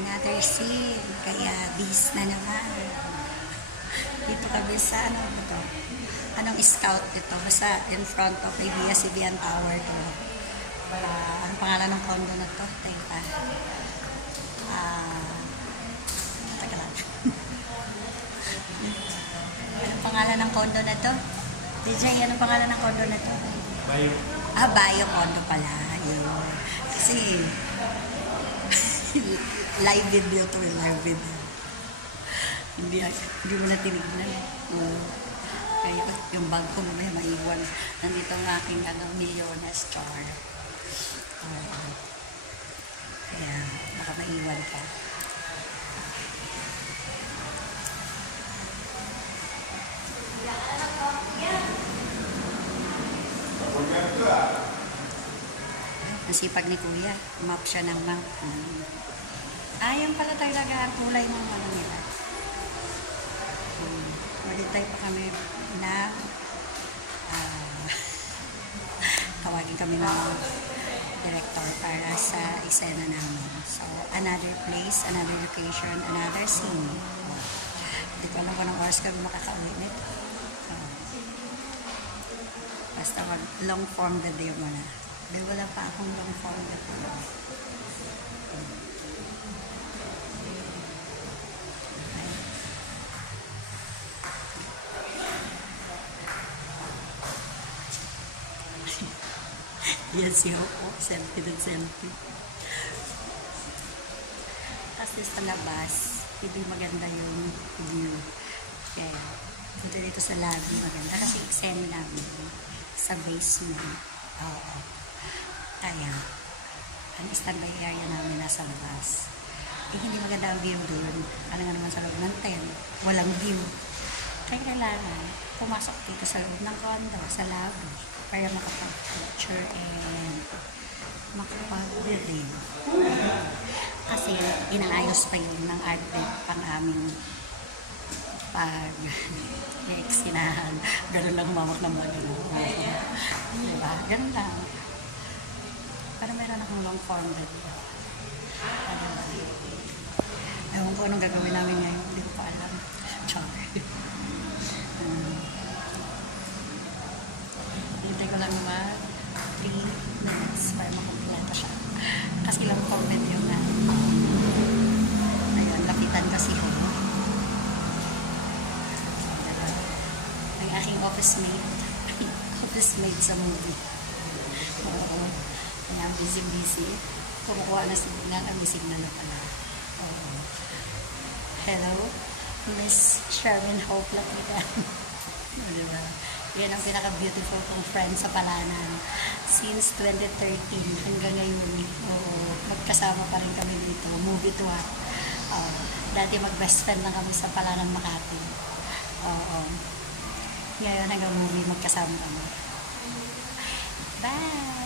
another scene. Kaya bis na naman. Dito kami sa ano ba to? Anong scout ito? Basta in front of ABS-CBN Tower to. Ang pangalan ng condo na to? Teka. Teka lang. Anong pangalan ng condo na to? DJ, anong pangalan ng condo na to? Bayo. Bayo condo pala. Yun. Kasi live video to, live video. Hindi mo na tinignan. Kaya yung bag ko mamaya maiwan. Nandito ang aking Milyones Char. Kaya baka maiwan ka. Ang sipag ni Kuya. Map siya ng map. Ayan pala talaga ang kulay ng ano nila. Maghintay pa kami na tawagin kami ng director para sa eksena namin. So, another place, another location, another scene. Hindi ko alam kung anong oras kami makakauwi nito. Basta mag long form video mo na. May wala pa akong long form video. Yan siya po, selfie ng selfie. Kasi sa labas, hindi maganda yung view. Kaya, dito sa lobby maganda. Kasi eksena namin sa basement. Oo. Kaya, ang standby area namin nasa labas. Hindi maganda ang view doon. Ano nga naman sa loob ng tent, walang view. Kaya kailangan pumasok dito sa loob ng condo, sa lobby, para makapag-picture and makapag-video. Kasi inaayos pa yun ng artist pang aming pag-eksinahan. Ganun lang mamak na mga ganun. Diba? Ganun lang. Pero meron akong long form video. Ewan ko anong gagawin namin ngayon. Hindi ko pa alam. Char. Hintay ko lang naman 3 minutes para makumpleto siya. Kasi lang form video na. Ayun, lapitan kasi ko. Ang aking office mate. Office mate sa movie. Oo. Kaya busy-busy. Kumukuha na signal. Ang signal na pala. Oo. Hello, Miss Sharon Hope Lapitan. Diba? Yan ang pinaka-beautiful kong friend sa Palanan. Since 2013 hanggang ngayon. Oo, magkasama pa rin kami dito. Movie to ha. Dati mag-best friend lang kami sa Palanan, Makati. Oo. Ngayon hanggang movie magkasama kami. Bye!